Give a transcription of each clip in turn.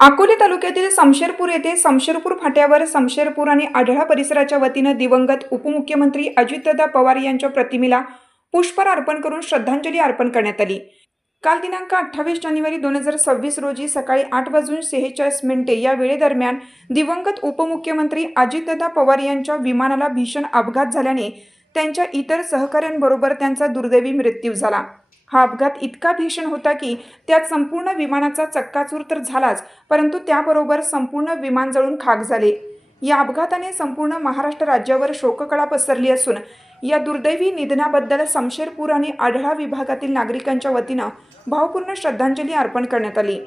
अकोले तालुक्यातील समशेरपूर येथे समशेरपूर फाट्यावर समशेरपूर आणि आढळा परिसराच्या वतीनं दिवंगत उपमुख्यमंत्री अजितदादा पवार यांच्या प्रतिमेला पुष्पहार अर्पण करून श्रद्धांजली अर्पण करण्यात आली. काल दिनांक अठ्ठावीस जानेवारी दोन हजार सव्वीस रोजी सकाळी आठ वाजून सेहेचाळीस मिनिटे या वेळेदरम्यान दिवंगत उपमुख्यमंत्री अजितदादा पवार यांच्या विमानाला भीषण अपघात झाल्याने त्यांच्या इतर सहकाऱ्यांबरोबर त्यांचा दुर्दैवी मृत्यू झाला. हा अपघात इतका भीषण होता की त्यात संपूर्ण विमानाचा चक्काचूर तर झालाच परंतु त्याबरोबर संपूर्ण विमान जळून खाक झाले. या अपघाताने संपूर्ण महाराष्ट्र राज्यावर शोककळा पसरली असून या दुर्दैवी निधनाबद्दल समशेरपूर आणि आढळा विभागातील नागरिकांच्या वतीनं भावपूर्ण श्रद्धांजली अर्पण करण्यात आली.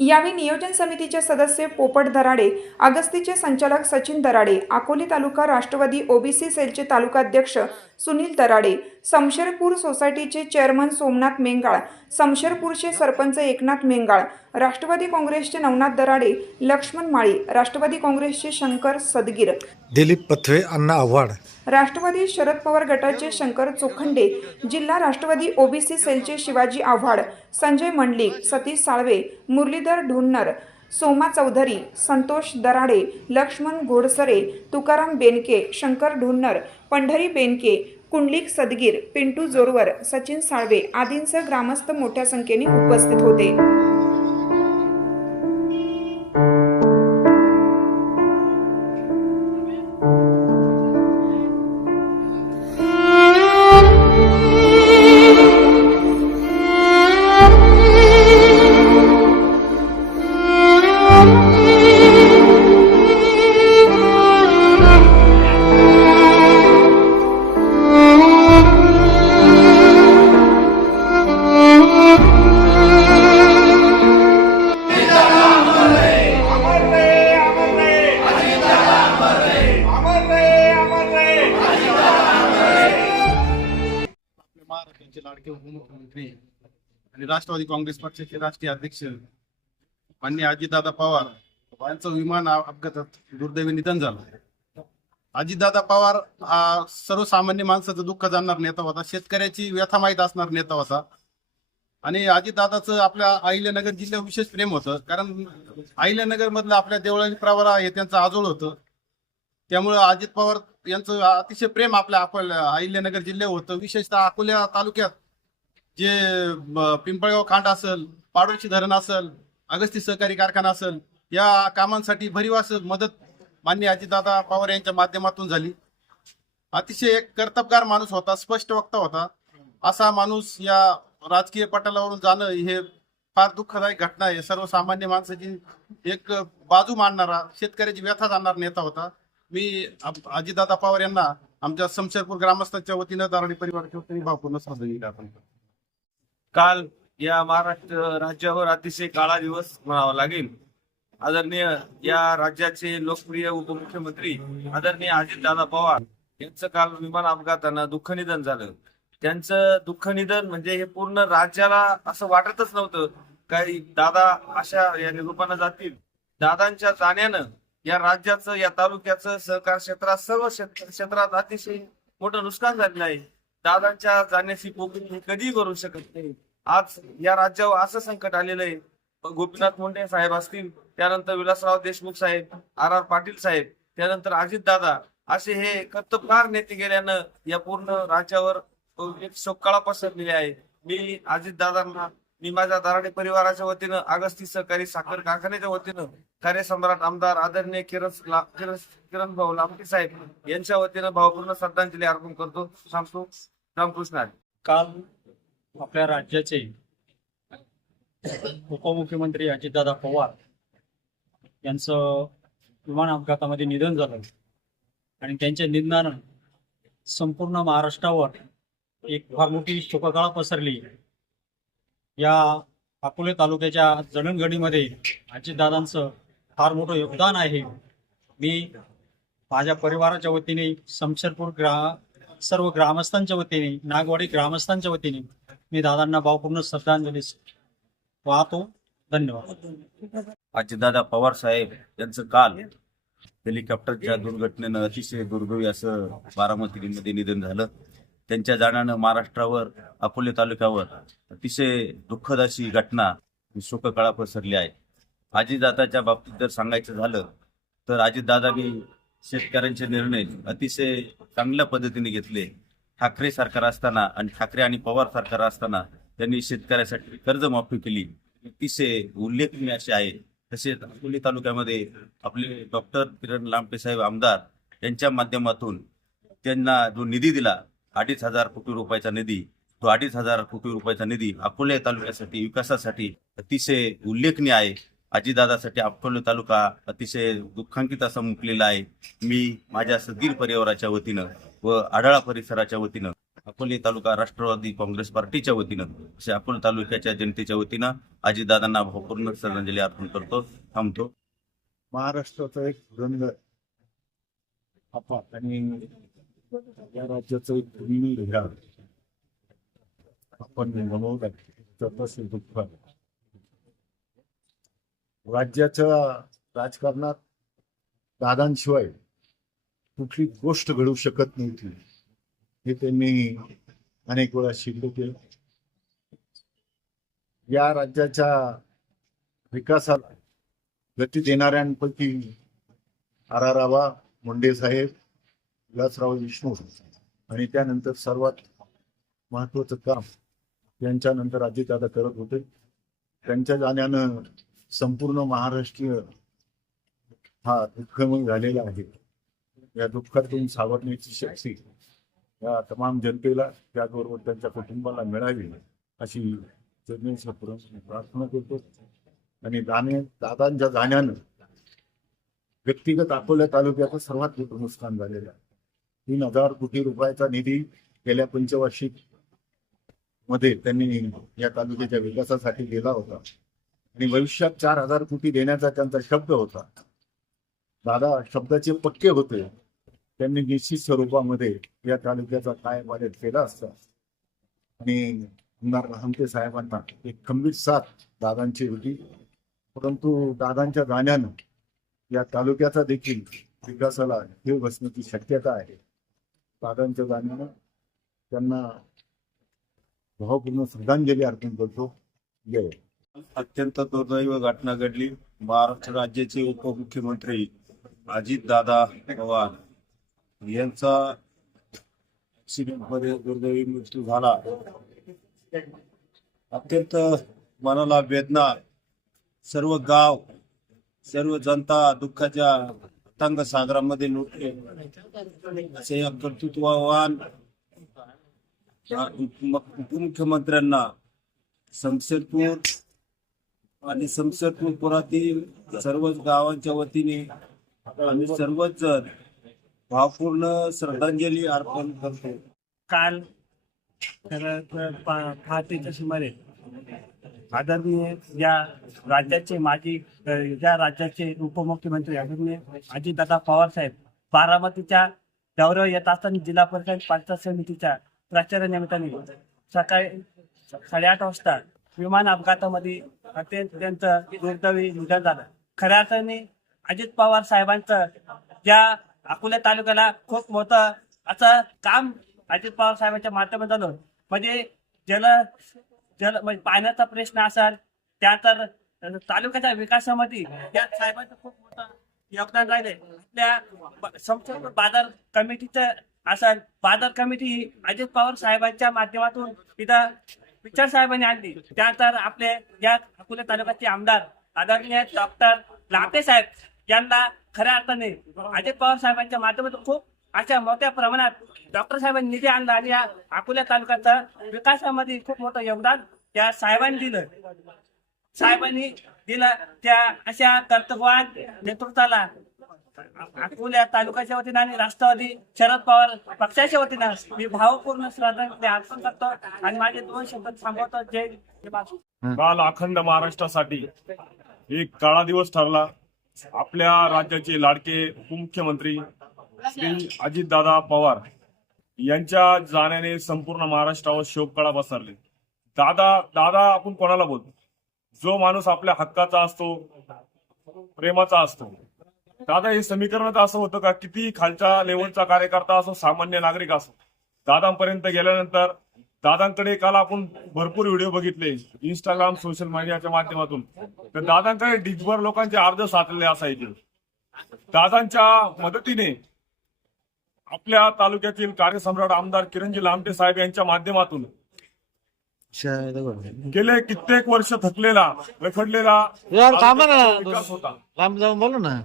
यावेळी नियोजन समितीचे सदस्य पोपट दराडे अगस्तीचे संचालक सचिन दराडे अकोले तालुका राष्ट्रवादी ओबीसी सेलचे तालुकाध्यक्ष सुनील दराडे समशेरपूर सोसायटीचे चेअरमन सोमनाथ मेंगाळ समशेरपूरचे सरपंच एकनाथ मेंगाळ राष्ट्रवादी काँग्रेसचे नवनाथ दराडे लक्ष्मण माळी राष्ट्रवादी काँग्रेसचे शंकर सदगीर. दिलीप पथवे अण्णा आव्हाड. राष्ट्रवादी शरद पवार गटाचे शंकर चोखंडे जिल्हा राष्ट्रवादी ओबीसी सेलचे शिवाजी आव्हाड संजय मंडलिक सतीश साळवे मुरलीधर ढुन्नर सोमा चौधरी संतोष दराडे लक्ष्मण घोडसरे तुकाराम बेनके शंकर ढुन्नर पंढरी बेनके कुंडलिक सदगीर पिंटू जोरवर सचिन साळवे आदींसह ग्रामस्थ मोठ्या संख्येने उपस्थित होते. लाडके उपमुख्यमंत्री आणि राष्ट्रवादी काँग्रेस पक्षाचे राष्ट्रीय अध्यक्ष माननीय अजितदादा पवार यांचं विमान अपघातात दुर्दैवी निधन झालं. अजितदादा पवार हा सर्वसामान्य माणसाचं दुःख जाणणार नेता होता शेतकऱ्याची व्यथा माहीत असणार नेता होता. आणि अजितदादाचं आपल्या अहिल्यानगर जिल्ह्यावर विशेष प्रेम होतं कारण अहिल्यानगर मधलं आपल्या देवळाली प्रवारा हे त्यांचं आजोळ होतं. त्यामुळं अजित पवार यांचं अतिशय प्रेम आपल्या आपल्या अहिल्यानगर जिल्ह्यावर होतं. विशेषतः अकोल्या तालुक्यात जे पिंपळगाव खांड असेल पाडोशी धरण असेल अगस्ती सहकारी कारखाना असेल या कामांसाठी भरीव असं मदत मान्य अजितदादा पवार यांच्या माध्यमातून झाली. अतिशय एक कर्तबगार माणूस होता स्पष्ट वक्ता होता. असा माणूस या राजकीय पटलावरून जाणं हे फार दुःखदायक घटना आहे. सर्वसामान्य माणसाची एक बाजू मांडणारा शेतकऱ्याची व्यथा जाणणारा नेता होता. मी अजितदादा पवार यांना आमच्या समशेरपूर ग्रामस्थांच्या वतीनं दारणी परिवाराच्या वतीने भावपूर्ण साजरी केली काल या महाराष्ट्र राज्यावर अतिशय काळा दिवस म्हणावा लागेल. आदरणीय या राज्याचे लोकप्रिय उपमुख्यमंत्री आदरणीय अजितदादा पवार यांचं काल विमान अपघातानं दुःख निधन झालं. त्यांचं दुःख निधन म्हणजे हे पूर्ण राज्याला असं वाटतच नव्हतं. काही दादा अशा या निरूपानं जातील. दादांच्या जाण्यानं या राज्याचं या तालुक्याचं सहकार क्षेत्रात सर्व क्षेत्र- क्षेत्रात अतिशय मोठं नुकसान झालेलं आहे. दादांच्या जाण्याची पोकळी कधीही करू शकत नाही. आज या राज्यावर असं संकट आलेलं आहे. गोपीनाथ मुंडे साहेब असतील त्यानंतर विलासराव देशमुख साहेब आर आर पाटील साहेब त्यानंतर अजित दादा असे हे कर्तबगार नेते गेल्यानं या पूर्ण राज्यावर एक शोककळा पसरलेली आहे. मी अजित दादांना मी माझ्या दराडे परिवाराच्या वतीनं अगस्ती सहकारी साखर कारखान्याच्या वतीनं कार्यसम्राट आमदार आदरणीय किरण किरण भाऊ लांबटे साहेब यांच्या वतीनं भावपूर्ण श्रद्धांजली अर्पण करतो. सांगतो रामकृष्ण काल आपल्या राज्याचे उपमुख्यमंत्री अजितदादा पवार यांचं विमान अपघातामध्ये निधन झालं आणि त्यांच्या निधनानं संपूर्ण महाराष्ट्रावर एक फार मोठी शोककळा पसरली. या अकोले तालुक्याच्या जडणघडीमध्ये अजितदादांचं फार मोठं योगदान आहे. मी माझ्या परिवाराच्या वतीने समशेरपूर ग्रा सर्व ग्रामस्थांच्या वतीने नागवाडी ग्रामस्थांच्या वतीने मी दादांना भावपूर्ण श्रद्धांजली वाहतो. धन्यवाद. अजितदादा पवार साहेब यांचं काल हेलिकॉप्टरच्या दुर्घटनेनं अतिशय दुर्दैवी असं बारामतीमध्ये निधन झालं. त्यांच्या जाण्यानं महाराष्ट्रावर अकोले तालुक्यावर अतिशय दुःखद अशी घटना शोककळा पसरली आहे. अजितदादाच्या बाबतीत जर सांगायचं झालं तर अजितदादांनी शेतकऱ्यांचे निर्णय अतिशय चांगल्या पद्धतीने घेतले. ठाकरे सरकार असताना आणि ठाकरे आणि पवार सरकार असताना त्यांनी शेतकऱ्यासाठी कर्जमाफी केली. अतिशय उल्लेखनीय असे आहे. तसेच अकोले तालुक्यामध्ये आपले डॉक्टर किरण लांबे साहेब आमदार यांच्या माध्यमातून त्यांना जो निधी दिला अडीच हजार कोटी रुपयाचा निधी तो अडीच हजार कोटी रुपयाचा निधी अकोले तालुक्यासाठी विकासासाठी अतिशय उल्लेखनीय आहे. आजीदादासाठी अकोले तालुका अतिशय दुःखांकित असा मुकलेला आहे. मी माझ्या सदगीर परिवाराच्या वतीनं व आढळा परिसराच्या वतीनं अकोले तालुका राष्ट्रवादी काँग्रेस पार्टीच्या वतीनं असे अकोले तालुक्याच्या जनतेच्या वतीनं आजीदादांना भावपूर्ण श्रद्धांजली अर्पण करतो थांबतो. महाराष्ट्राचा एक आणि या राज्याचं एक पूर्ण ढगाळ आपण गमावलं तसं दुःख राज्याच्या राजकारणात दादांशिवाय कुठली गोष्ट घडू शकत नव्हती. हे त्यांनी अनेक वेळा सिद्ध केलं. या राज्याच्या विकासाला गती देणाऱ्यांपैकी आर मुंडे साहेब विलासराव देशमुख आणि त्यानंतर सर्वात महत्वाचं काम यांच्यानंतर अजितदादा करत होते. त्यांच्या जाण्यानं संपूर्ण महाराष्ट्रीय हा दुःखमय झालेला आहे. या दुःखातून सावरण्याची शक्ती या तमाम जनतेला त्याचबरोबर त्यांच्या कुटुंबाला मिळावी अशी प्रार्थना करतो. आणि जाणे दादांच्या जाण्यानं व्यक्तिगत अकोला तालुक्याचं सर्वात मोठं नुकसान झालेलं आहे. तीन हजार कोटी रुपयाचा निधी गेल्या पंचवार्षिकमध्ये त्यांनी या तालुक्याच्या विकासासाठी दिला होता. आणि भविष्यात चार हजार कोटी देण्याचा त्यांचा शब्द होता. दादा शब्दाचे पक्के होते. त्यांनी निश्चित स्वरूपामध्ये या तालुक्याचा काय वाढत केला असता. आणि आमदार लहानते साहेबांना एक खंबीर साथ दादांची होती. परंतु दादांच्या जाण्यानं या तालुक्याचा देखील विकासाला हे बसण्याची शक्यता आहे. दादांच्या जाण्यानं त्यांना भावपूर्ण श्रद्धांजली अर्पण करतो. जय. अत्यंत दुर्दैव घटना घडली. महाराष्ट्र राज्याचे उपमुख्यमंत्री अजित दादा पवार यांचा मध्ये दुर्दैवी मृत्यू झाला. अत्यंत मनाला वेदना. सर्व गाव सर्व जनता दुःखाच्या अष्टांग सागरामध्ये लुटले. असे या कर्तृत्ववान उपमुख्यमंत्र्यांना शमशेरपूर आणि शमशेरपूरपुरातील सर्वच गावांच्या वतीने आम्ही सर्वच जण भावपूर्ण श्रद्धांजली अर्पण करतो. काल पहाटेच्या सुमारे आदरणीय या राज्याचे माजी या राज्याचे उपमुख्यमंत्री आदरणीय अजितदादा पवार साहेब बारामतीच्या दौऱ्यावर येत असताना जिल्हा परिषद पंचायत समितीच्या प्रचारानिमित्ताने सकाळी साडेआठ वाजता विमान अपघातामध्ये अत्यंत त्यांचं दुर्दैवी निधन झालं. खऱ्या अर्थाने अजित पवार साहेबांचं ज्या अकोला तालुक्याला खूप मोठं असं काम अजित पवार साहेबांच्या माध्यमात झालं. म्हणजे जल जल म्हणजे पाण्याचा प्रश्न असेल त्यानंतर तालुक्याच्या विकासामध्ये या साहेबांचं खूप मोठं योगदान राहिले आपल्या ब- संपूर्ण बाजार कमिटीचं असाल बाजार कमिटी ही अजित पवार साहेबांच्या माध्यमातून इथं पिक्चर साहेबांनी आणली. त्यानंतर आपले या अकोला तालुक्याचे आमदार आदरणीय डॉक्टर लाटे साहेब यांना खऱ्या अर्थाने अजित पवार साहेबांच्या माध्यमातून खूप अशा मोठ्या प्रमाणात डॉक्टर साहेबांनी निधी आणला आणि या अकोल्या तालुक्याचा विकासामध्ये खूप मोठं योगदान त्या साहेबांनी दिलं. साहेबांनी दिलं त्या अशा कर्तव्यवान नेतृत्वाला अकोल्या तालुक्याच्या वतीनं आणि राष्ट्रवादी शरद पवार पक्षाच्या वतीनं मी भावपूर्ण श्रद्धांजली अर्पण करतो आणि माझे दोन शब्द थांबवतो. जय काल अखंड महाराष्ट्रासाठी एक काळा दिवस ठरला. आपल्या राज्याचे लाडके उपमुख्यमंत्री श्री अजितदादा पवार यांच्या जाण्याने संपूर्ण महाराष्ट्रावर शोककळा पसरले. दादा दादा आपण कोणाला बोलतो जो माणूस आपल्या हक्काचा असतो प्रेमाचा असतो. दादा हे समीकरणात असं होतं का? किती खालच्या लेवलचा कार्यकर्ता असो सामान्य नागरिक असो दादांपर्यंत गेल्यानंतर दादांकडे काल आपण भरपूर व्हिडिओ बघितले इंस्टाग्राम सोशल मीडियाच्या माध्यमातून. तर दादांकडे डिगभर लोकांचे अर्ज साचलेले असायचे. दादांच्या मदतीने आपल्या तालुक्यातील कार्यसम्राट आमदार किरणजी लामटे साहेब यांच्या माध्यमातून गेले कित्येक वर्ष थकलेला रखडलेला विकास होता. बोलू ना.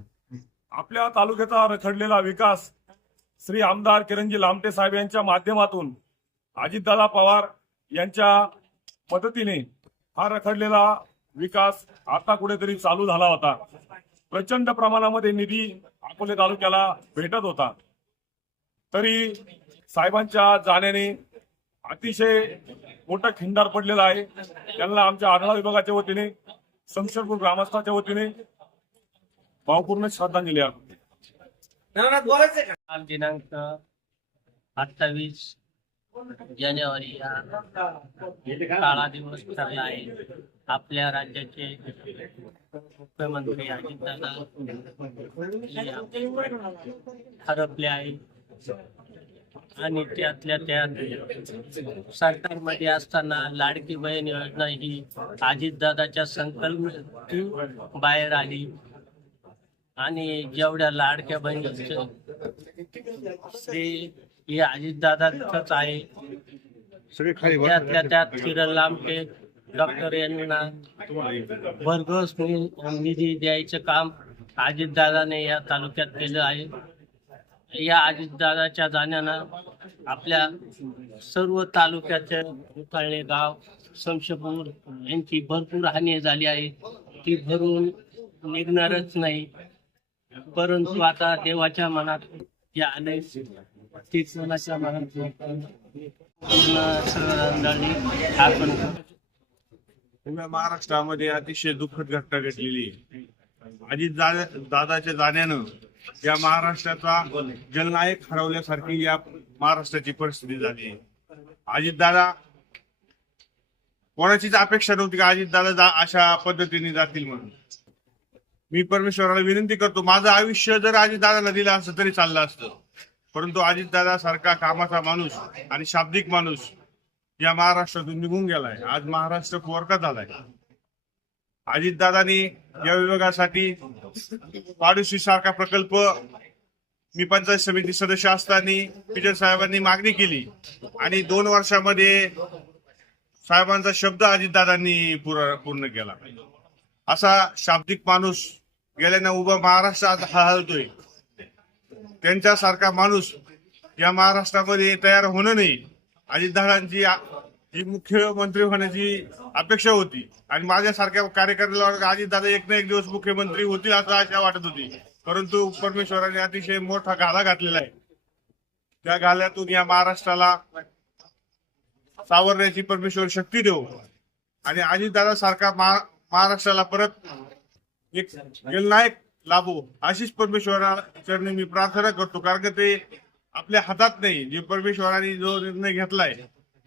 आपल्या तालुक्याचा रखडलेला विकास श्री आमदार किरणजी लामटे साहेब यांच्या माध्यमातून अजितदादा पवार यांच्या मदतीने हा रखडलेला विकास आता कुठेतरी चालू झाला होता. प्रचंड प्रमाणामध्ये निधी अकोले तालुक्याला भेटत होता. तरी साहेबांच्या जाण्याने अतिशय मोठा खिंडार पडलेला आहे. त्यांना आमच्या आढळा विभागाच्या वतीने शमशेरपूर ग्रामस्थाच्या वतीने भावपूर्ण श्रद्धांजली आहे दिनांक अठ्ठावीस जानेवारी काळा दिवस ठरला आहे. आपल्या राज्याचे मुख्यमंत्री अजितदादा हरपले आहे आणि त्यातल्या त्यात सरकारमध्ये असताना लाडकी बहीण योजना ही अजितदादाच्या संकल्प बाहेर आली. आणि जेवढ्या लाडक्या बहिणीचं श्री हे अजितदादाच आहे त्यातल्या त्यात किरण लांबटे डॉक्टर यांना भरघोस निधी द्यायचं काम अजितदादाने या तालुक्यात केलं आहे. या अजितदादाच्या जाण्यानं आपल्या सर्व तालुक्याचे उकाळणे गाव शमशेपूर यांची भरपूर हानी झाली आहे ती भरून निघणारच नाही परंतु आता देवाच्या मनात जे आले ते कोणाच्या मनात पूर्ण महाराष्ट्रामध्ये अतिशय दुःखद घटना घडलेली आहे. अजित दादाच्या जाण्यानं या महाराष्ट्राचा जलनायक हरवल्यासारखी या महाराष्ट्राची परिस्थिती झाली अजितदादा कोणाचीच अपेक्षा नव्हती का अजितदादा अशा पद्धतीने जातील म्हणून? मी परमेश्वराला विनंती करतो माझं आयुष्य जर अजितदादाला दिलं असतं तरी चाललं असतं. परंतु अजितदादा सारखा कामाचा माणूस आणि शाब्दिक माणूस या महाराष्ट्रातून निघून गेलाय. आज महाराष्ट्र पोरका झालाय. अजितदादांनी या विभागासाठी पाडोशी सारखा प्रकल्प मी पंचायत समिती सदस्य असताना पिजर साहेबांनी मागणी केली. आणि दोन वर्षामध्ये साहेबांचा शब्द अजितदादांनी पूर्ण पूर्ण केला. असा शाब्दिक माणूस गेल्यानं उभा महाराष्ट्र आज हलतोय. त्यांच्यासारखा माणूस या महाराष्ट्रामध्ये तयार होणं नाही. अजितदादांची ही मुख्यमंत्री होण्याची अपेक्षा होती. आणि माझ्यासारख्या कार्यकर्त्याला अजितदादा एक ना एक दिवस मुख्यमंत्री होतील असं आशा वाटत होती. परंतु परमेश्वराने अतिशय मोठा घाला घातलेला आहे. त्या घाल्यातून या महाराष्ट्राला सावरण्याची परमेश्वर शक्ती देऊ. आणि अजितदादा सारखा महाराष्ट्राला परत एक जलनायक लाभो अशीच परमेश्वरा चरणी मी प्रार्थना करतो. कारण ते आपल्या हातात नाही. जे परमेश्वराने जो निर्णय घेतलाय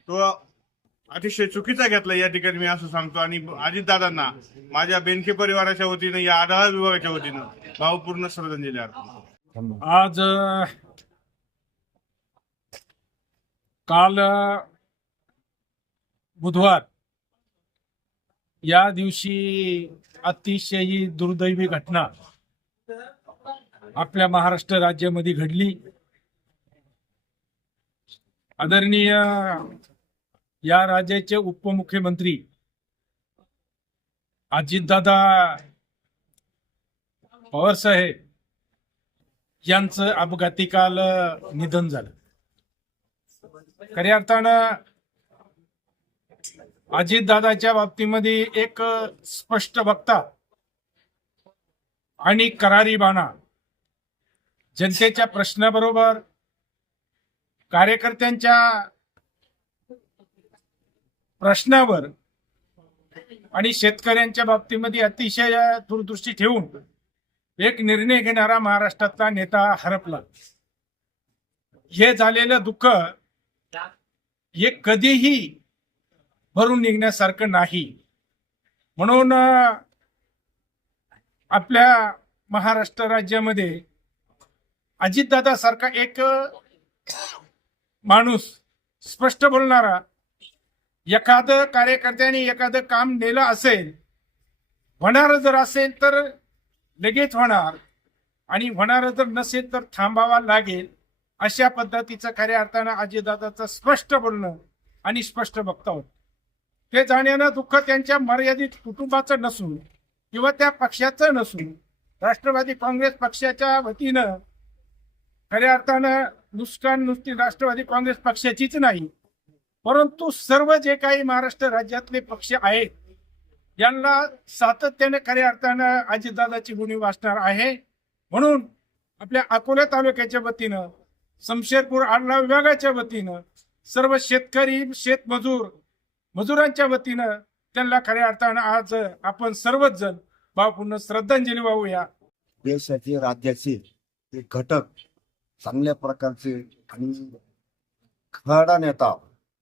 तो अतिशय चुकीचा घेतला या ठिकाणी मी असं सांगतो. आणि अजितदादांना माझ्या बेनके परिवाराच्या वतीनं या आढावा विभागाच्या वतीनं भावपूर्ण श्रद्धांजली अर्पण आज काल बुधवार या दिवशी अतिशय ही दुर्दैवी घटना आपल्या महाराष्ट्र राज्यामध्ये घडली. आदरणीय या राज्याचे उपमुख्यमंत्री अजितदादा पवार साहेब यांचं अपघाती काल निधन झालं. खऱ्या अर्थानं अजितदादाच्या बाबतीमध्ये एक स्पष्ट वक्ता आणि करारी बाणा जनतेच्या प्रश्नाबरोबर कार्यकर्त्यांच्या प्रश्नावर आणि शेतकऱ्यांच्या बाबतीमध्ये अतिशय दूरदृष्टी ठेवून एक निर्णय घेणारा महाराष्ट्रातला नेता हरपला. हे झालेलं दुःख हे कधीही भरून निघण्यासारखं नाही. म्हणून आपल्या महाराष्ट्र राज्यामध्ये अजितदादा सारखा एक माणूस स्पष्ट बोलणारा एखादं कार्यकर्त्याने एखादं काम नेलं असेल होणार जर असेल तर लगेच होणार. आणि होणार जर नसेल तर थांबावा लागेल. अशा पद्धतीचं खऱ्या अर्थानं अजितदादाचं स्पष्ट बोलणं आणि स्पष्ट वक्तव्य. ते जाण्यानं दुःख त्यांच्या मर्यादित कुटुंबाचं नसून किंवा त्या पक्षाचं नसून राष्ट्रवादी काँग्रेस पक्षाच्या वतीनं खऱ्या अर्थानं नुसकान नुसती राष्ट्रवादी काँग्रेस पक्षाचीच नाही परंतु सर्व जे काही महाराष्ट्र राज्यातले पक्ष आहेत यांना सातत्याने खऱ्या अर्थानं अजितदादाची गुणी वाचणार आहे. म्हणून आपल्या अकोला तालुक्याच्या वतीनं शमशेरपूर आडला विभागाच्या वतीनं सर्व शेतकरी शेतमजूर मजुरांच्या वतीनं त्यांना खऱ्या अर्थानं आज आपण सर्वच जण भावपूर्ण श्रद्धांजली वाहूया. देशाचे राज्याचे एक घटक चांगल्या प्रकारचे आणि खरा नेता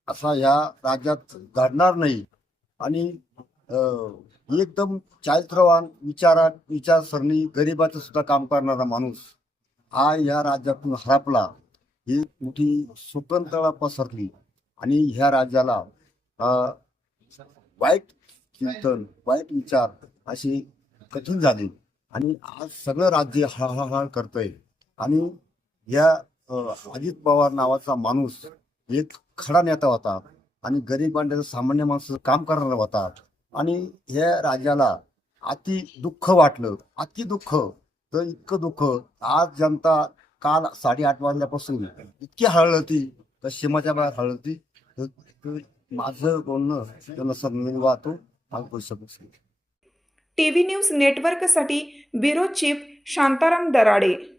असा या राज्यात घडणार नाही. आणि एकदम चारित्रवान विचारात विचारसरणी गरिबाचं सुद्धा काम करणारा माणूस हा या राज्यातून हरपला. ही मोठी सुकंतळा पसरली. आणि ह्या राज्याला वाईट चिंतन वाईट विचार असे कठीण झाले. आणि आज सगळं राज्य हळहळ करतंय. आणि या अजित पवार नावाचा माणूस एक खडा नेता होता आणि गरीब आणि सामान्य माणसाचं काम करणारा होता. आणि ह्या राज्याला अति दुःख वाटलं. अति दुःख. तर इतकं दुःख. आज जनता काल साडेआठ वाजल्यापासून इतकी हळहळती. तर सीमाच्या बाहेर हळहळती. माझं बोलणं त्यांना समजून वाहतो टीव्ही न्यूज नेटवर्कसाठी ब्युरो चीफ शांताराम दराडे.